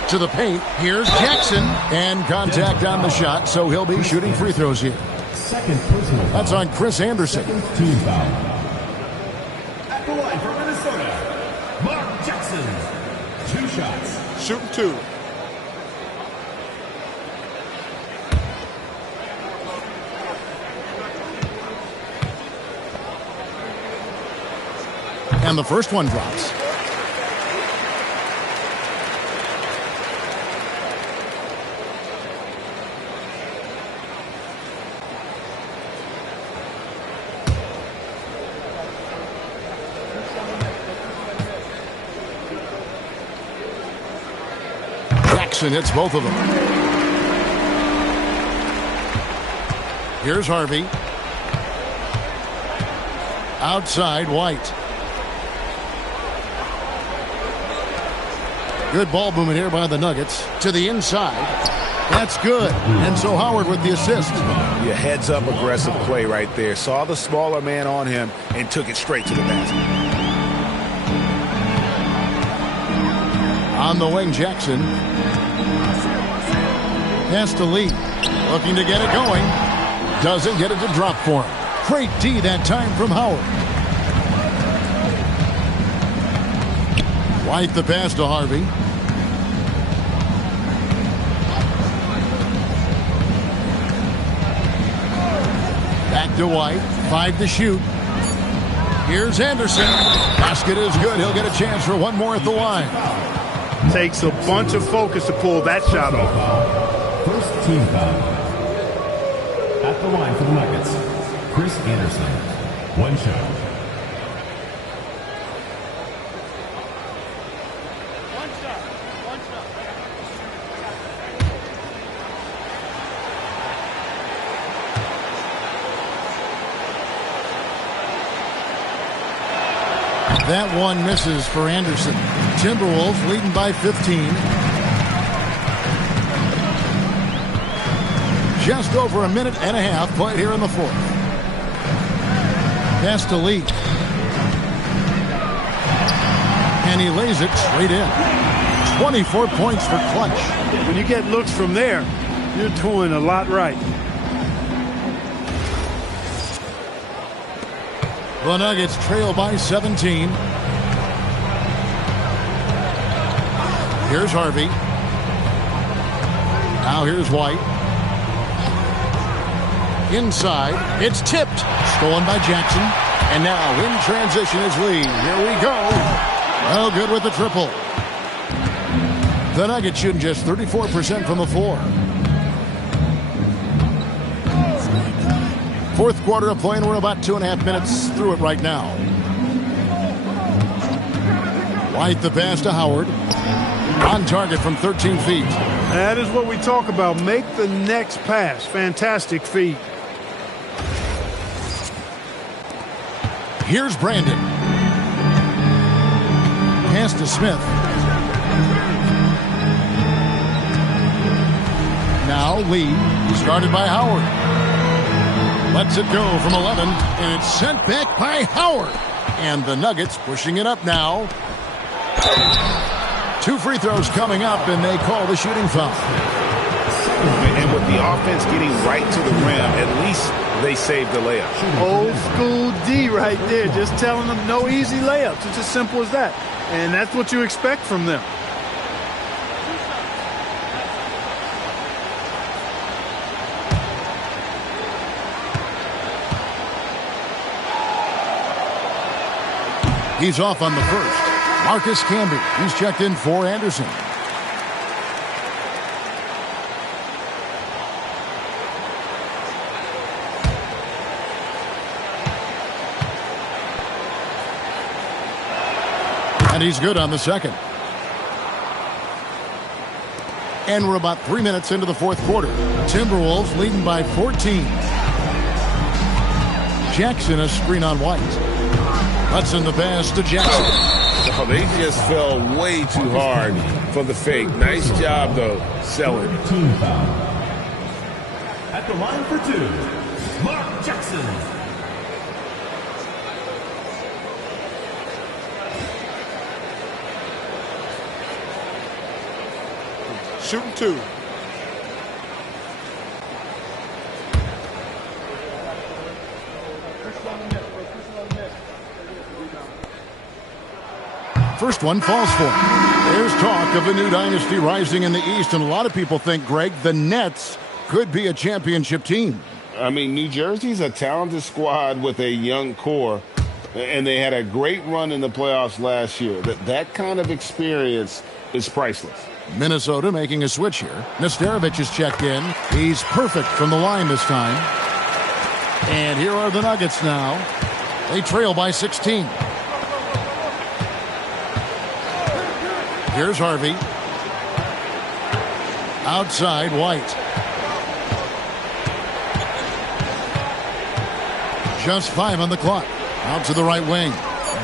To the paint. Here's Jackson. And contact on the shot, so he'll be shooting free throws here. Second personal foul. That's on Chris Anderson. Team foul. At the line for Minnesota, Mark Jackson. 2 shots. Shooting 2. And the first one drops. Jackson hits both of them. Here's Harvey. Outside, White. Good ball movement here by the Nuggets. To the inside. That's good. And so Howard with the assist. Your heads-up aggressive play right there. Saw the smaller man on him and took it straight to the basket. On the wing, Jackson. Has to lead. Looking to get it going. Doesn't get it to drop for him. Great D that time from Howard. White the pass to Harvey. Back to White. 5 to shoot. Here's Anderson. Basket is good. He'll get a chance for one more at the line. Takes a bunch of focus to pull that shot off. First team foul. At the line for the Nuggets, Chris Anderson. 1 shot. That one misses for Anderson. Timberwolves leading by 15. Just over a minute and a half played here in the fourth. Pass to Lee. And he lays it straight in. 24 points for Clutch. When you get looks from there, you're doing a lot right. The Nuggets trail by 17. Here's Harvey. Now here's White. Inside. It's tipped. Stolen by Jackson. And now in transition is Lee. Here we go. Well, good with the triple. The Nuggets shooting just 34% from the floor. Fourth quarter of play, and we're about 2.5 minutes through it right now. White the pass to Howard. On target from 13 feet. That is what we talk about. Make the next pass. Fantastic feed. Here's Brandon. Pass to Smith. Now Lee, started by Howard. Lets it go from 11, and it's sent back by Howard. And the Nuggets pushing it up now. 2 free throws coming up, and they call the shooting foul. And with the offense getting right to the rim, at least they saved the layup. Old school D right there, just telling them no easy layups. It's as simple as that. And that's what you expect from them. He's off on the first. Marcus Camby. He's checked in for Anderson. And he's good on the second. And we're about 3 minutes into the fourth quarter. Timberwolves leading by 14. Jackson a screen on White. Hudson the pass to Jackson. Oh, they just fell way too hard for the fake. Nice job, though, selling. Team foul. At the line for 2, Mark Jackson. Shooting 2. First one falls for him. There's talk of a new dynasty rising in the East, and a lot of people think, Greg, the Nets could be a championship team. I mean, New Jersey's a talented squad with a young core, and they had a great run in the playoffs last year. That kind of experience is priceless. Minnesota making a switch here. Nesterovic is checked in. He's perfect from the line this time. And here are the Nuggets now. They trail by 16. Here's Harvey. Outside, White. Just 5 on the clock. Out to the right wing.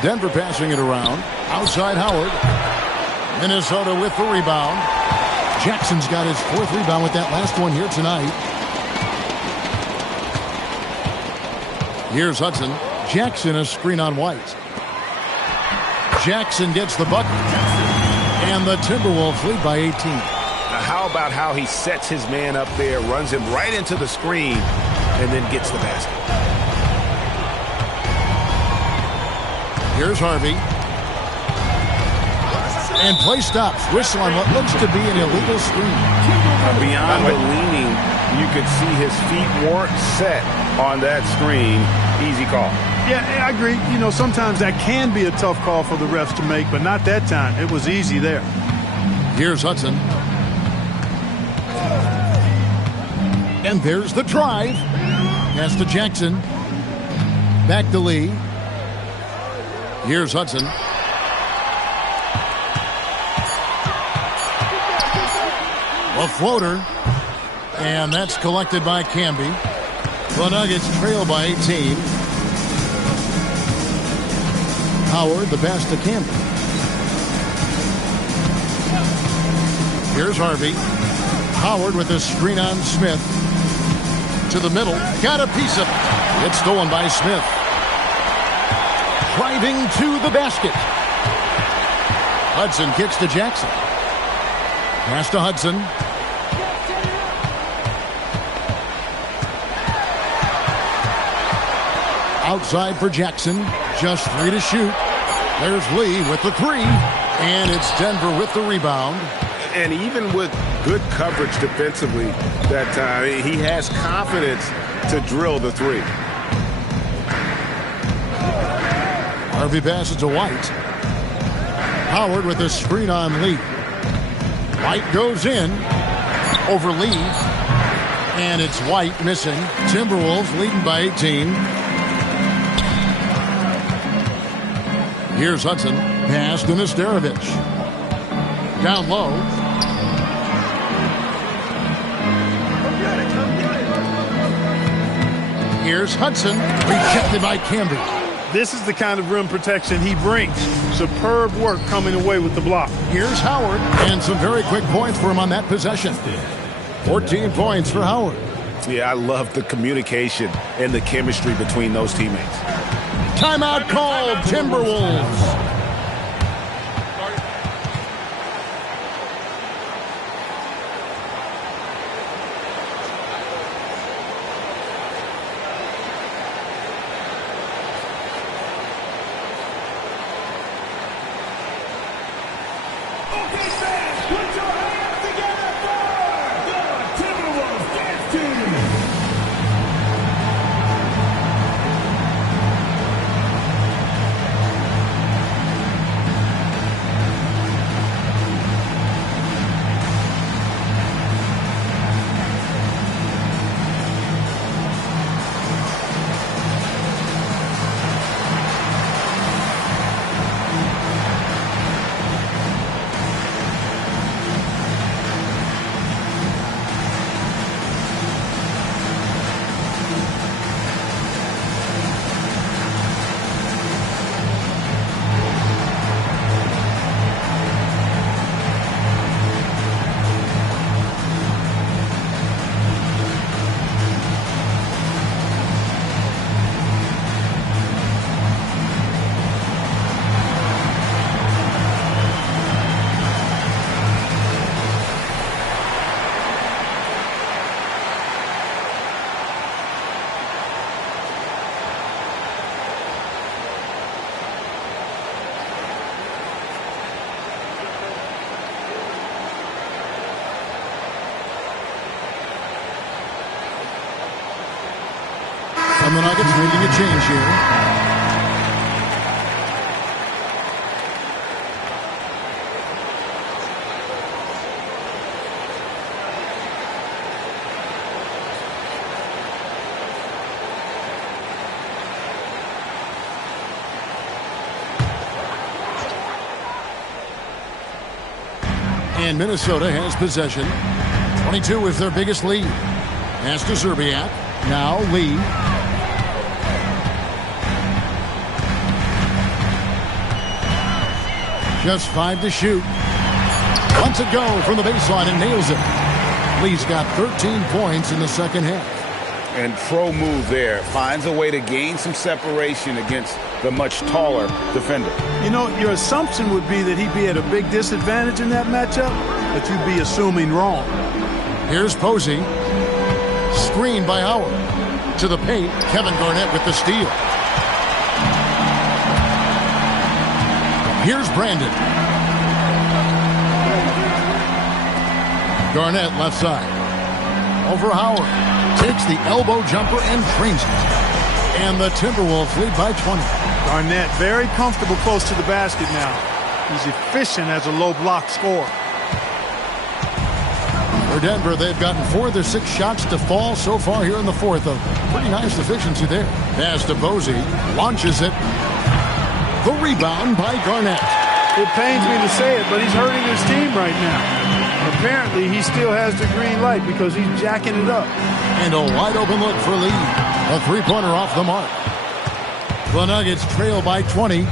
Denver passing it around. Outside, Howard. Minnesota with the rebound. Jackson's got his 4th rebound with that last one here tonight. Here's Hudson. Jackson a screen on White. Jackson gets the bucket. And the Timberwolves lead by 18. Now how about how he sets his man up there, runs him right into the screen, and then gets the basket. Here's Harvey. And play stops. Whistle on what looks to be an illegal screen. Beyond the leaning, you could see his feet weren't set on that screen. Easy call. Yeah, I agree. You know, sometimes that can be a tough call for the refs to make, but not that time. It was easy there. Here's Hudson. And there's the drive. Pass to Jackson. Back to Lee. Here's Hudson. A floater. And that's collected by Camby. The Nuggets trail by 18. Howard, the pass to Campbell. Here's Harvey. Howard with a screen on Smith. To the middle. Got a piece of it. It's stolen by Smith. Driving to the basket. Hudson kicks to Jackson. Pass to Hudson. Outside for Jackson. Just 3 to shoot. There's Lee with the 3. And it's Denver with the rebound. And even with good coverage defensively that time, he has confidence to drill the 3. Harvey passes to White. Howard with a screen on Lee. White goes in over Lee. And it's White missing. Timberwolves leading by 18. Here's Hudson. Pass to Nesterovich. Down low. Here's Hudson. Rejected by Camby. This is the kind of rim protection he brings. Superb work coming away with the block. Here's Howard. And some very quick points for him on that possession. 14 points for Howard. Yeah, I love the communication and the chemistry between those teammates. Timeout called, Timberwolves. Okay, fans, put your hands together for the Timberwolves dance team. And the Nuggets making a change here. And Minnesota has possession. 22 is their biggest lead. Pass to Zerbiak. Now Lee. Just 5 to shoot. Lets it go from the baseline and nails it. Lee's got 13 points in the second half. And pro move there. Finds a way to gain some separation against the much taller defender. You know, your assumption would be that he'd be at a big disadvantage in that matchup, but you'd be assuming wrong. Here's Posey. Screen by Howard. To the paint. Kevin Garnett with the steal. Here's Brandon. Garnett left side. Over Howard. Takes the elbow jumper and drains it. And the Timberwolves lead by 20. Garnett very comfortable close to the basket now. He's efficient as a low block scorer. For Denver, they've gotten 4 of their 6 shots to fall so far here in the fourth. A pretty nice efficiency there. Pass to Posey. Launches it. The rebound by Garnett. It pains me to say it, but he's hurting his team right now. Apparently, he still has the green light because he's jacking it up. And a wide open look for Lee. A three-pointer off the mark. The Nuggets trail by 20.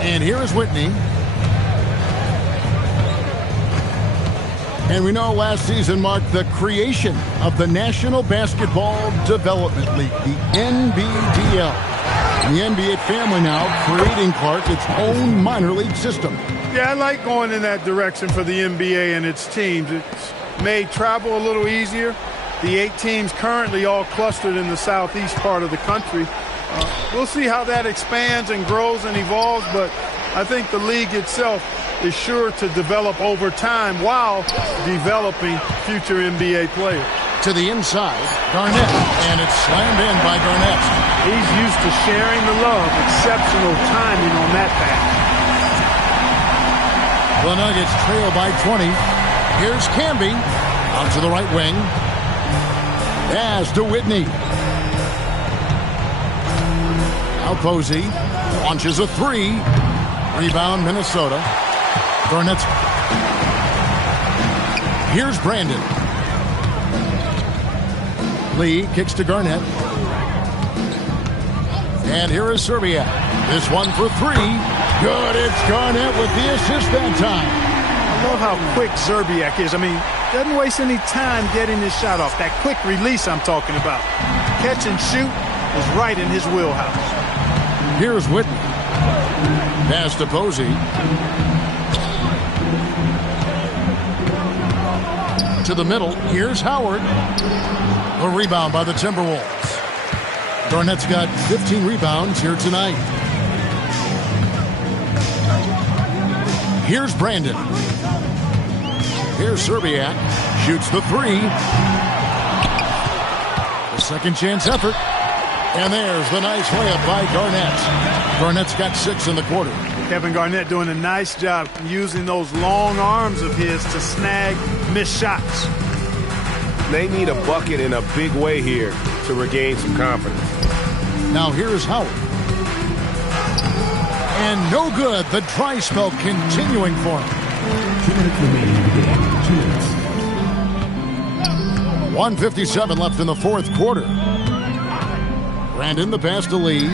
And here is Whitney. And we know last season marked the creation of the National Basketball Development League, the NBDL. The NBA family now creating, Clark, its own minor league system. Yeah, I like going in that direction for the NBA and its teams. It's made travel a little easier. The 8 teams currently all clustered in the southeast part of the country. We'll see how that expands and grows and evolves, but I think the league itself is sure to develop over time while developing future NBA players. To the inside, Garnett, and it's slammed in by Garnett. He's used to sharing the love. Exceptional timing on that pass. The Nuggets trail by 20. Here's Camby out to the right wing. As to Whitney. Now Posey launches a 3. Rebound, Minnesota. Garnett's. Here's Brandon. Lee kicks to Garnett. And here is Serbia. This one for 3. Good. It's Garnett with the assist that time. I love how quick Zerbiak is. I mean, doesn't waste any time getting his shot off. That quick release I'm talking about. Catch and shoot is right in his wheelhouse. Here's Whitney. Pass to Posey. To the middle. Here's Howard. A rebound by the Timberwolves. Garnett's got 15 rebounds here tonight. Here's Brandon. Here's Serbiak. Shoots the 3. A second chance effort. And there's the nice layup by Garnett. Garnett's got 6 in the quarter. Kevin Garnett doing a nice job using those long arms of his to snag missed shots. They need a bucket in a big way here to regain some confidence. Now here's Howard. And no good. The dry spell continuing for him. 2 minutes remaining in the game. 2 minutes. 1:57 left in the fourth quarter. Brandon, the pass to Lee.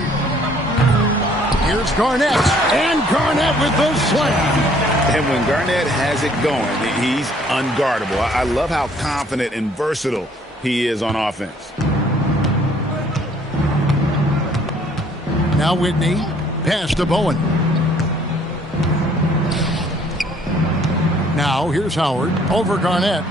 Here's Garnett. And Garnett with the slam. And when Garnett has it going, he's unguardable. I love how confident and versatile he is on offense. Now Whitney. Pass to Bowen. Now here's Howard. Over Garnett.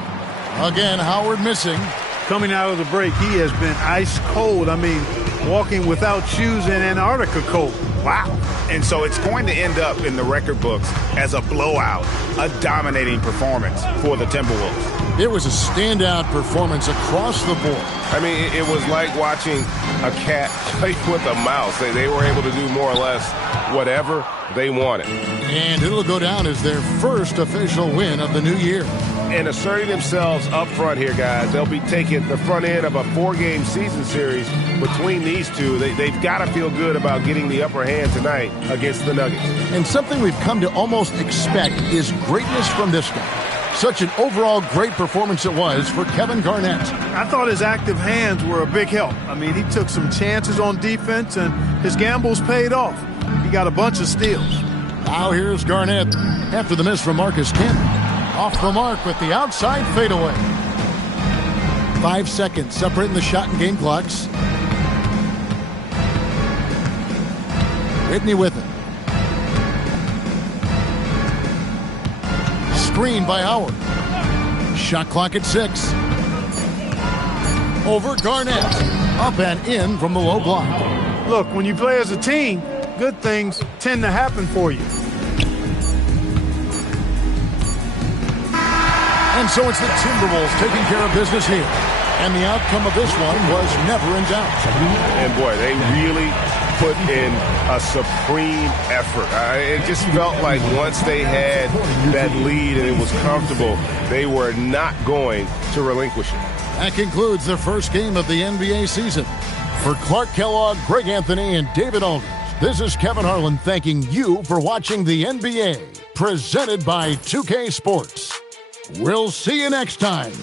Again, Howard missing. Coming out of the break, he has been ice cold. I mean, walking without shoes in Antarctica cold. Wow. And so it's going to end up in the record books as a blowout, a dominating performance for the Timberwolves. It was a standout performance across the board. I mean, it was like watching a cat play with a mouse. They were able to do more or less whatever they wanted. And it'll go down as their first official win of the new year. And asserting themselves up front here, guys. They'll be taking the front end of a 4-game season series between these two. They've got to feel good about getting the upper hand tonight against the Nuggets. And something we've come to almost expect is greatness from this guy. Such an overall great performance it was for Kevin Garnett. I thought his active hands were a big help. I mean, he took some chances on defense, and his gambles paid off. He got a bunch of steals. Now here's Garnett after the miss from Marcus Camby. Off the mark with the outside fadeaway. 5 seconds separating the shot and game clocks. Whitney with it. Screen by Howard. Shot clock at 6. Over Garnett. Up and in from the low block. Look, when you play as a team, good things tend to happen for you. And so it's the Timberwolves taking care of business here. And the outcome of this one was never in doubt. And boy, they really put in a supreme effort. It just felt like once they had that lead and it was comfortable, they were not going to relinquish it. That concludes the first game of the NBA season. For Clark Kellogg, Greg Anthony, and David Aldridge, this is Kevin Harlan thanking you for watching the NBA, presented by 2K Sports. We'll see you next time.